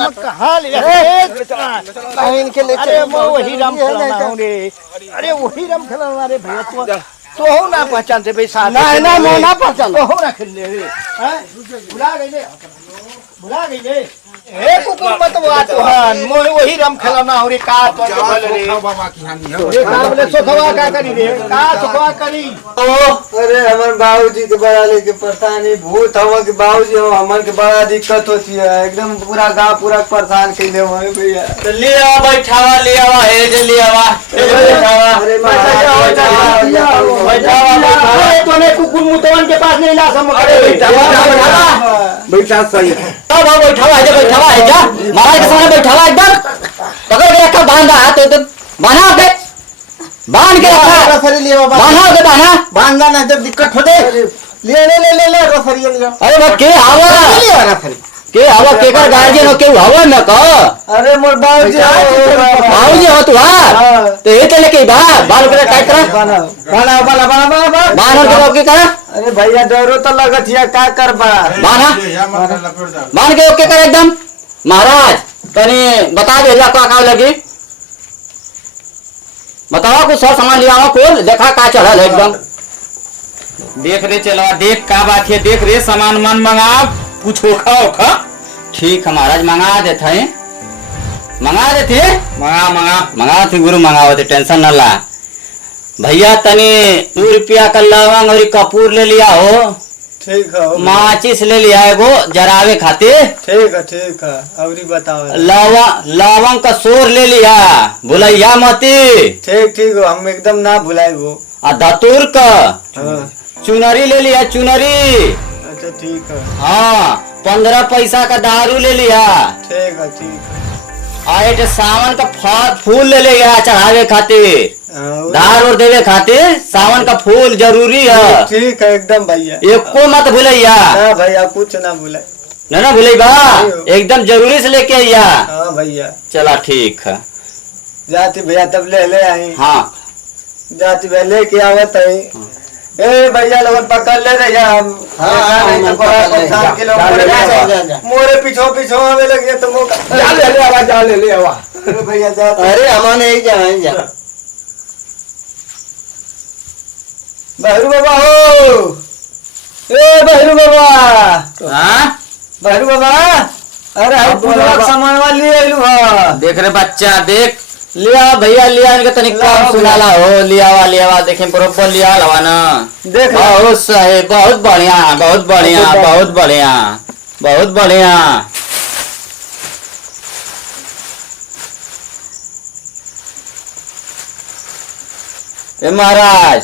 मत कहाँ ले इनके ले अरे वही राम खिलाना हूँ रे। अरे वही राम खिलाना रे भैया तो हो ना पहचानते भाई साथ ना ना मैं ना पहचान तो हो ना खेल ले भुला गई ले ए कुकुर मत बात हन मोय वही राम खिलाना हो रे का तो रे बाबा की हानि हो रे का बोले सोखवा का करी रे का सोखवा करी ओ अरे हमर बाबूजी के बड़ा लेके परेशानी भूत हवा के बाबूजी हो हमन के बड़ा दिक्कत होती है एकदम पूरा गांव पूरा परेशान कइले हो भैया तो ले आ बैठावा ले आवा हे जे ले आवा अरे बैठावा तोने कुकुर मुतवन के पास नहीं ला सम अरे बैठा सही अब बैठावा है बैठावा है जा महाराज के सामने बैठावा एकदम पकड़ के रखा बांधा हाथ तो बांधा दे बांध के रखा रसरी ले बाबा बांधा दे बांधा बांधना ना जब दिक्कत हो दे ले ले ले ले ले रसरी ले अरे बा के आवा रसरी के आवा के कर गार्जियन हो के आवा न का अरे मोर बाबूजी हो तू हां तो ये चले के बाल के टाइट करा बना बना बना बना बना बांध के ओके करा अरे भैया डरो तो लगत है का कर बा बांधा बांध के ओके कर एकदम महाराज तनी बता दे जा का लगी बताओ कुछ सब सामान लिया खोल देखा का चढ़ल है एकदम देख रे चलो देख का बात है देख रे सामान मन मंगा कुछ खा ठीक है महाराज मंगा देते हैं मंगा देते मंगा मंगा मंगा थे गुरु मंगाओ थे टेंशन न ला भैया तनी 2 रुपया का लवंग और कपूर ले लिया हो ठीक है माचिस ले लिया एगो जरावे खातिर ठीक है अवरी बताओ लवंग का सोर ले लिया भुलैया मती ठीक है हम एकदम ना भुलाए वो धतूर का चुनरी ले लिया चुनरी अच्छा ठीक है हाँ 15 पैसा का दारू ले लिया ठीक है और सावन का फूल ले लिया चढ़ावे खातिर दार और देवे खातिर सावन का फूल जरूरी है ठीक है एकदम भैया एको मत भूलैया ना भैया कुछ ना भूलाए ना भूलेगा एकदम जरूरी से लेके आइया हाँ भैया चला ठीक है जाती भैया तब ले ले आई हाँ जाती भैया लेके आवत है ए भैया लोग पकड़ ले रहे हम मोरे पीछो पीछो हमें लगे तो जा ले आवा भैया जा अरे हमारे ही जा बहरू बाबा हो ए बहरू बाबा हाँ बहरू बाबा अरे हम पूरा सामान वाली आइलू हां देख रे बच्चा देख लिया भैया लिया इनका तनिक काम सुनाला हो लियावा देखे बरोबर लिया लवा ना देख बहुत सही बहुत बढ़िया बहुत बढ़िया बहुत बढ़िया बहुत बढ़िया ए महाराज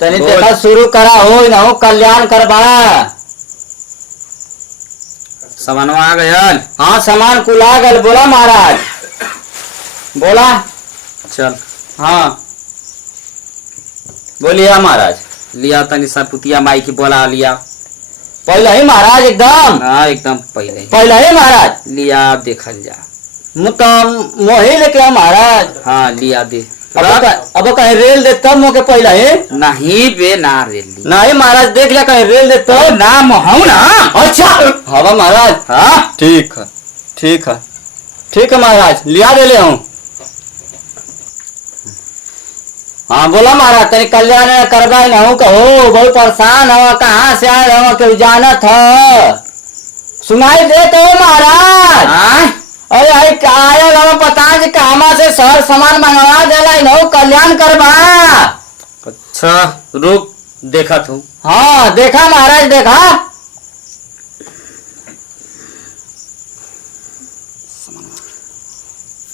तनी देखा शुरू करा हो ना हो कल्याण करबा सामानवा आ गयल हाँ सामान कुला गल बोला महाराज बोला चल हाँ बोलिए महाराज लिया तनी सब पुतिया माई की बोला लिया पहले ही महाराज एकदम हाँ एकदम पहले ही महाराज लिया देखल जा मोही लेके महाराज हाँ लिया दे अब कहीं रेल दे तब मोके पहले ही नहीं बे ना रेल नहीं महाराज देख लिया कहीं रेल दे तो नाम हूँ ना अच्छा हवा महाराज हाँ ठीक है ठीक है महाराज लिया दे ले हूँ हाँ बोला महाराज तनी कल्याण करवा ना हूँ कहो बहुत परेशान हो कहाँ से आए हो क्यों जाना था सुनाई दे तो महाराज अरे आया लगा पता कि कहाँ से शहर सामान मंगवा देला इन्हों कल्याण करवा अच्छा रुक देखा तू हाँ देखा महाराज देखा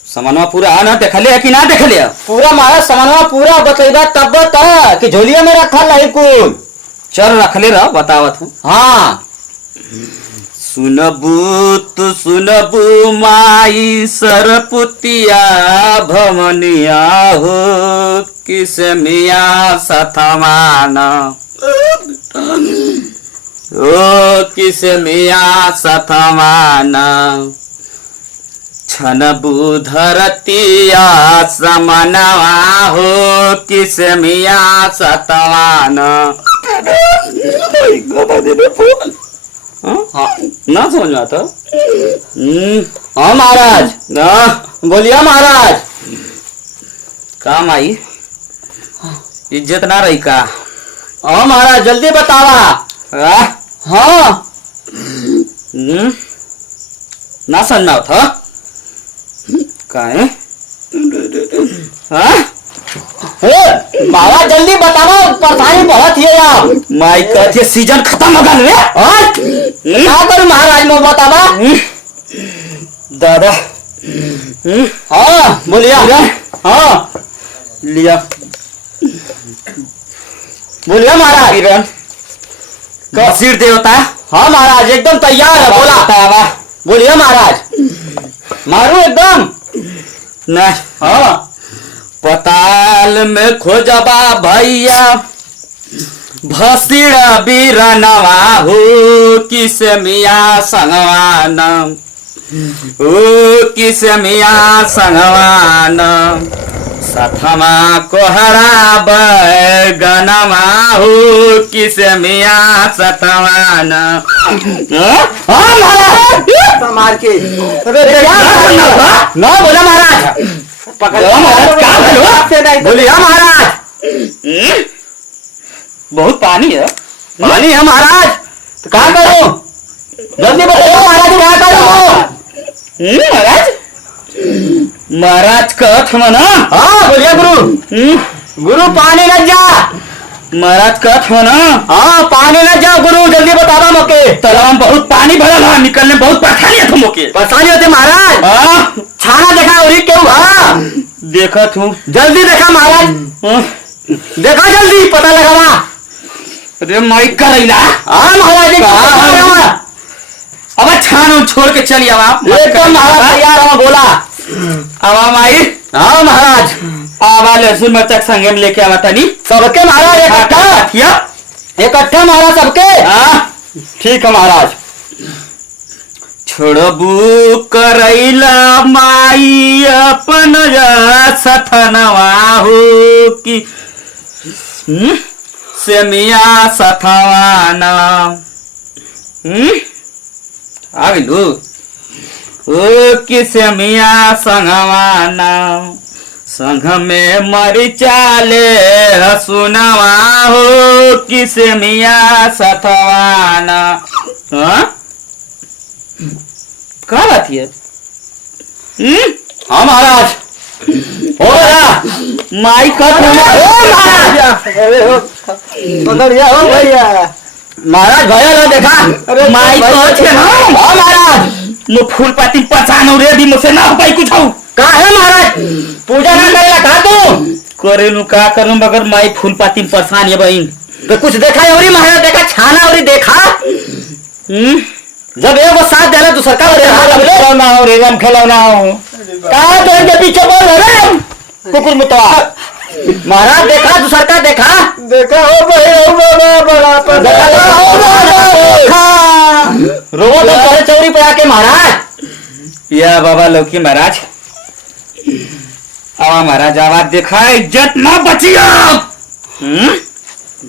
सामानवा पूरा है ना देख लिया कि ना देख लिया पूरा महाराज सामानवा पूरा बतैबा तब बता कि झोलिया में रखल नहीं कुल चल रख ले रहा बतावत हूँ हाँ सुनबू तू सुनबू माई सरपुतिया भवनिया हो किस मिया सथमान ओ किस मिया सथमान छन बुधरतिया समनवा हो किस मिया सतवान हाँ ना समझ में आता। हाँ महाराज, बोलिए महाराज। काम आई इज्जत ना रही का? हाँ महाराज जल्दी बतावा। हाँ ना समझना था का है? हाँ महाराज जल्दी बतावा, परेशानी बहुत है यार। माई कहते सीजन खत्म हो गया क्या करूं महाराज, मैं बतावा। दादा हाँ बोलिए। हाँ लिया बोलिए महाराज। किरण बसीर देवता। हाँ महाराज एकदम तैयार है, बोला। बोलिए महाराज। मारू एकदम। नहीं हाँ पताल में खोजबा भैया भसीड़ बीरनवा हो किस मिया संगवान ओ किस मिया संगवान सथमा कोहरा बैगनवा हो किस मिया सथवान। हाँ महाराज मार के ना बोला महाराज। बोलिए महाराज। बहुत पानी है। पानी है महाराज, तो क्या करूं? जल्दी बताओ महाराज, क्या करूं? महाराज महाराज कहत मना। हाँ बोलिए गुरु। गुरु पानी न जा। महाराज कहत मना। हाँ पानी न जा गुरु, जल्दी बतावा मके। तालाब में बहुत पानी भरल है, निकलने में बहुत परेशानी है तुम के। परेशानी होती महाराज। हाँ छाना देखा और क्यों? हाँ देखत हूँ। जल्दी देखा महाराज, देखा जल्दी पता लगावा। अरे माई करैला। हाँ महाराज अब छान छोड़ के चलिए आप एकदम महाराज तैयार हो, बोला। अब माई। हाँ महाराज आवा लहसुन मिर्चा संगे में लेके आवा तनी सबके महाराज इकट्ठा। इकट्ठा महाराज सबके। हाँ ठीक है महाराज। छोड़बू करैला माई अपन सथनवा हो कि सेमिया सथवाना। आ गइलू ओ कि सेमिया संगवाना संग में मरिचाले हसुनवा हो कि सेमिया सथवाना। हाँ क्या बात है? हाँ महाराज हो गया। माई का भैया महाराज भैया लो देखा। अरे माई भैया, तो ना। हाँ महाराज मु फूल पाती पहचान रे दी मुझसे ना हो पाई कुछ हो। का है महाराज, पूजा ना करेला का तू? करे नु का करूं मगर माई फूल पाती में परेशान है बहन। तो कुछ देखा है और महाराज, देखा छाना और देखा। जब एगो साथ देला दूसर का खिलौना हो रे राम खिलौना हो। का तो इनके पीछे बोल रहे कुकुर मुतवा। महाराज देखा दूसर का देखा। देखा हो भाई बड़ा रोबो तो चौरे चौरी पे आके महाराज। या बाबा लौकी महाराज आवा महाराज आवाज देखा इज्जत ना बची आप।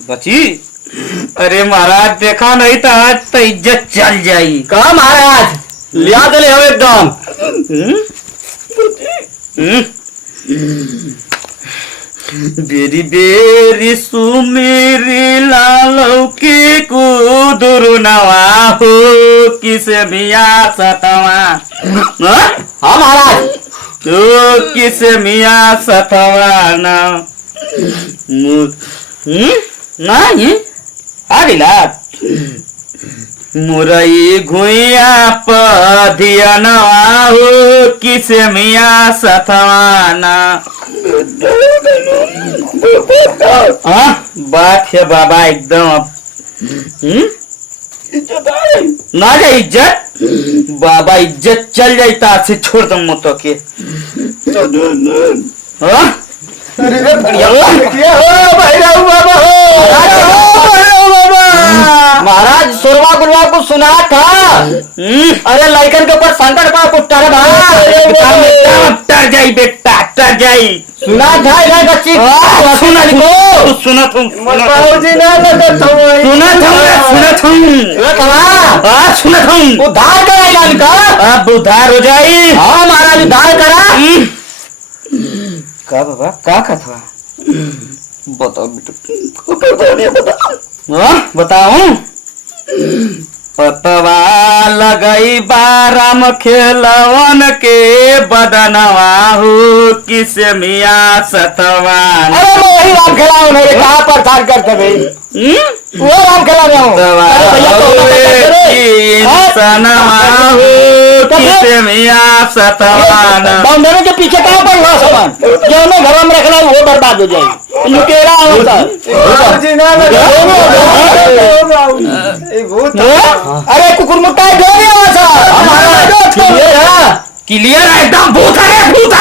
बची? अरे महाराज देखा नहीं तो आज तो इज्जत चल जाई। कहा महाराज लिया तो ले हो एकदम। बेरी बेरी सुमेरी लालो के कुदुरु नवा हो किसे मिया सतवा। हाँ महाराज तो किसे मिया सतवा ना नहीं आगिला मुरई घुइया पधिया नवा हो किसे मिया सतवाना। बात है बाबा एकदम। ना जा इज्जत बाबा, इज्जत चल जाता से छोड़ दम मतो के। महाराज सुरवा गुरवा को सुना था। अरे लड़कन के ऊपर संकट पा कुट्टा रे भाई। एकदम एकदम टर जाई बेटा टर जाई। सुना था ना बच्ची सुना को सुना तुम बाबूजी ना लगत हो सुना सुना तुम उद्धार करा इलान का। अब उधार हो जाई। हाँ महाराज उद्धार करा। का बाबा का कथा बताओ बेटा बताओ। पतवा लगई बाराम खेलवन के बदनवा हो किसे मिया सतवान। अरे मैं वही राम खिलाऊं मेरे कहाँ प्रचार करते भाई वो राम खिला रहा हूँ। अरे भैया तो सनवा हो किसे मिया सतवान। बाउंड्री के पीछे कहाँ पर हुआ सामान जो मैं घर में रखना वो बर्बाद हो जाएगी। लुटेरा होता बाबूजी ना लगत हो ये भूत अरे कुकुर मुट्टा जो भी हो हमारा क्लियर है एकदम भूत है भूत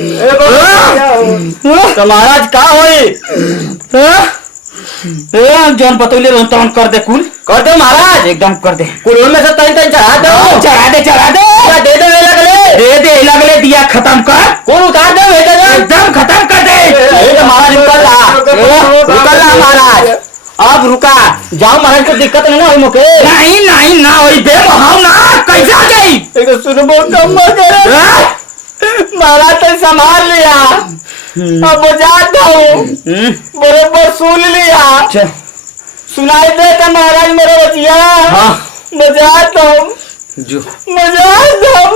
ए बाबूजी तो महाराज का होई जौन बतौले रोन तौन कर दे कुल कर दो महाराज एकदम कर दे। कुल में से तन चढ़ा दो चढ़ा दे दे दो लगले दिया खत्म कर कौन उतार दो एकदम खत्म कर दे। महाराज निकल रहा महाराज अब रुका जाओ महाराज को दिक्कत नहीं ना हुई मुके नहीं ना वही बे वहां ना कैसे आ गई। एक सुनबो कम करे महाराज तो संभाल लिया अब बुझाता हूँ बराबर सुन लिया सुनाई देता महाराज मेरे बचिया बुझाता हूँ जो बुझाता हूँ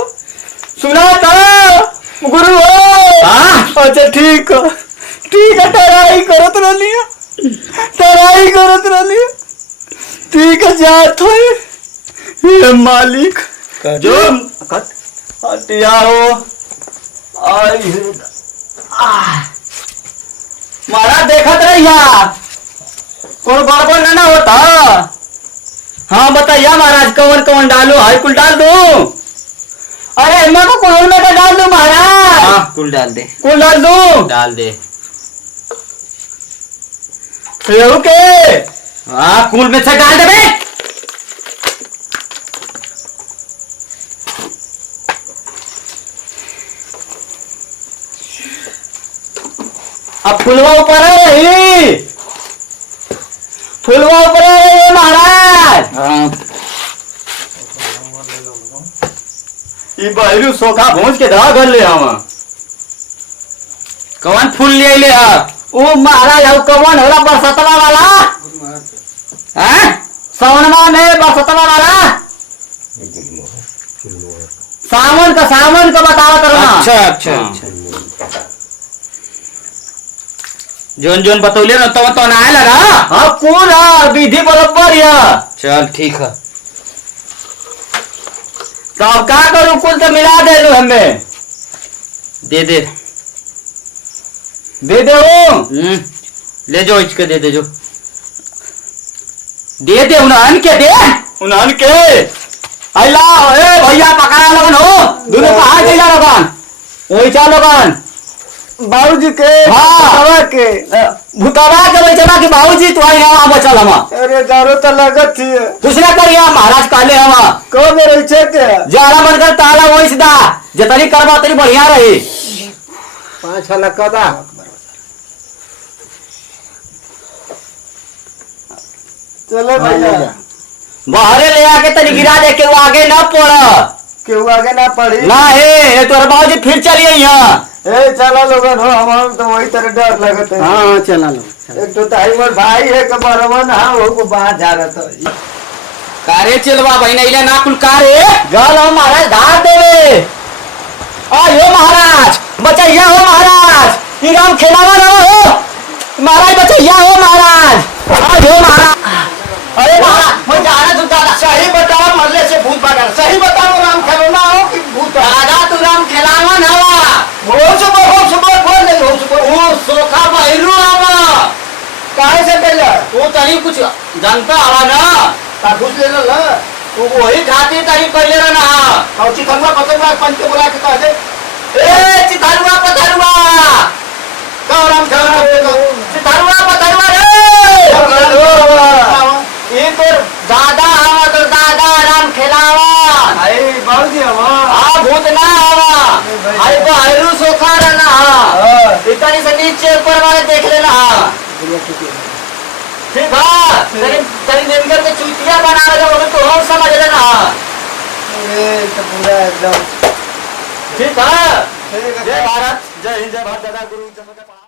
सुनाता गुरु हो। अच्छा ठीक है तराई करत रहिए ठीक है जात हो ये मालिक जो हटिया हो महाराज देखत रहिया कौन गड़बड़ ना होता। हाँ बताइए महाराज कौन कौन डालू हाई कुल डाल दू। अरे मैं तो कुल में डाल दू महाराज कुल डाल दे कुल डाल दू रेहू के हाँ कुल में से डाल दे बे। अब फुलवा ऊपर है फुलवा ऊपर है महाराज। ये बहरू सोखा भूंज के दवा कर ले हम कौन फूल ले ले वो महाराज अब कौन होला बरसतवा वाला हैं सावनवा में बरसतवा वाला सावन का बतावा करना। अच्छा जोन बतौले ना तो आए लगा। हाँ कौन है विधि बराबर या चल ठीक है। तो अब क्या करूँ कुल तो मिला दे लो हमें दे ले जो इसके दे जो दे उन्हें के अल्ला ए भैया पकड़ा लगन हो दोनों कहाँ के जा लगन वही चा लगन बाबूजी के हाँ के भूतवा के बेचना कि बाबूजी तुम्हारी यहाँ बचल हम अरे दारू तो लगत थी कुछ ना करिए महाराज काले हम कहो मेरे इच्छे के जाला बनकर ताला वही सीधा जितनी करवा उतनी बढ़िया रही 5 हला कदा चलो भैया बाहरे ले आके तनी गिरा दे के वो आगे ना पड़ क्यों आगे ना पड़ी ना हे तोर बाबूजी फिर चलिए यहाँ ए चला लोगन हो हम तो वही तरह डर लगत है। हाँ चला लो एक तो ताई भाई है के बरवन हाँ वो को बाहर जा रहा था कारे चलवा भाई नहीं ना कुल कारे गल हो महाराज धार देवे आयो महाराज बचैया हो महाराज ये राम खेलावा ना हो महाराज बचैया हो महाराज आयो महाराज अरे महाराज मैं जा रहा तू दादा सही बताओ मरने से भूत भागा सही बताओ राम खिलौना हो कि भूत दादा तू राम खेलावा ना हो सुबह बोल नहीं हो सुबह वो सोखा बहिरू आवा काहे से पहले वो तनी कुछ जानता आवा ना का घुस ले ला तू वही खातिर तनी पहले रहना और चितंगा पतंगा पंच के बुला के कह दे ए चितरुआ पतरुआ का राम खिलौना चितरुआ पतरुआ रे ये तो दादा आवा तो दादा राम खेलावा अरे बाबूजी हम हाँ भूत ना आवा अरे को हरू सोखा रहना इतनी से नीचे ऊपर वाले देख लेना ठीक है तेरी निमगर के चूतिया बना रहे हो तो हम समझ लेना तो पूरा एकदम ठीक है ठीक है। जय भारत जय हिंद जय भारत दादा गुरु